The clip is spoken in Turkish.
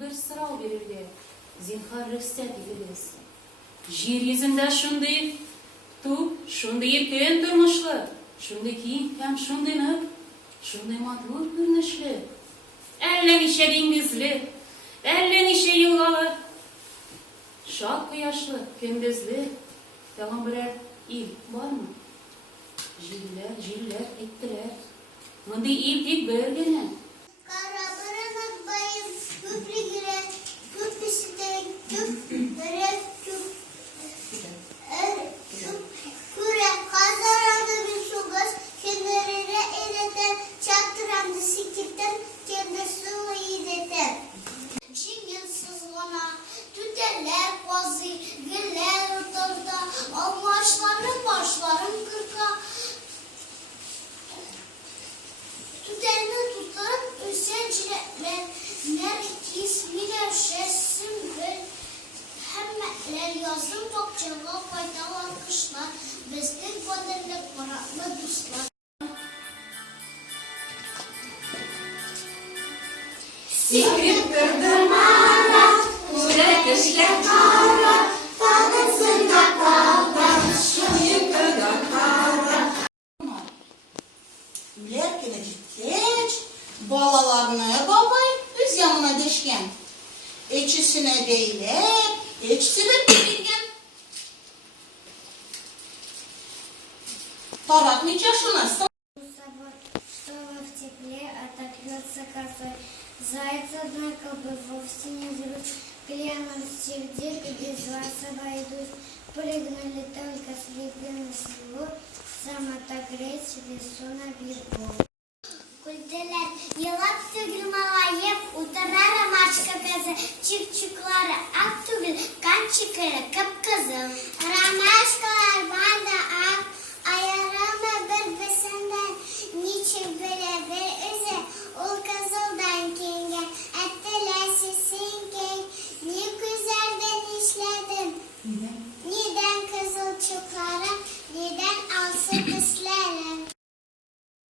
bir sırav verirdi. Zinhar rüksat edilesi. Jir yüzünde şunday tu, şunday erken durmuşlu, şunday kiyim hem şunday nık, şunday madur görünüşlü. Ellen işe dingizli, ellen işe yılgalı. Şak kıyaşlı, gündüzlü. Tamam birer il var mı? Jiller ettiler. Mındı il tek bölgene. Karabaranat bayım, küplü gire, küplü site, küplere, küre, kazaranda bir şugas, kenarına eleten, çattırandı sikitten, kendisi uyudeter. Çingensiz ona, tüteller kozı, güller oturda, amaçlarım başlarım kırka, tüterini tutarıp ösenciler, ismiyle şesim ve hemmetler yazım tokçalı faydalı alkışlar, destek kaderle paraklı dostlar. Sikip kırdırmara, kürek işler kara, tadısında kavga, şıyık öder kavga. Lerkine gittik, balalarını babay biz yanına deşken. Ekşisine değilip, ekşisine bilgen. Tarak ne yaşına? Что в тепле отопьется косой. Заяц, однако, бы вовсе не зрут. Клянусь в сердце, без вас обойдусь. Прыгнули только слепым село, сам отогреть в лесу на берегу. Культелер, елап төгілмала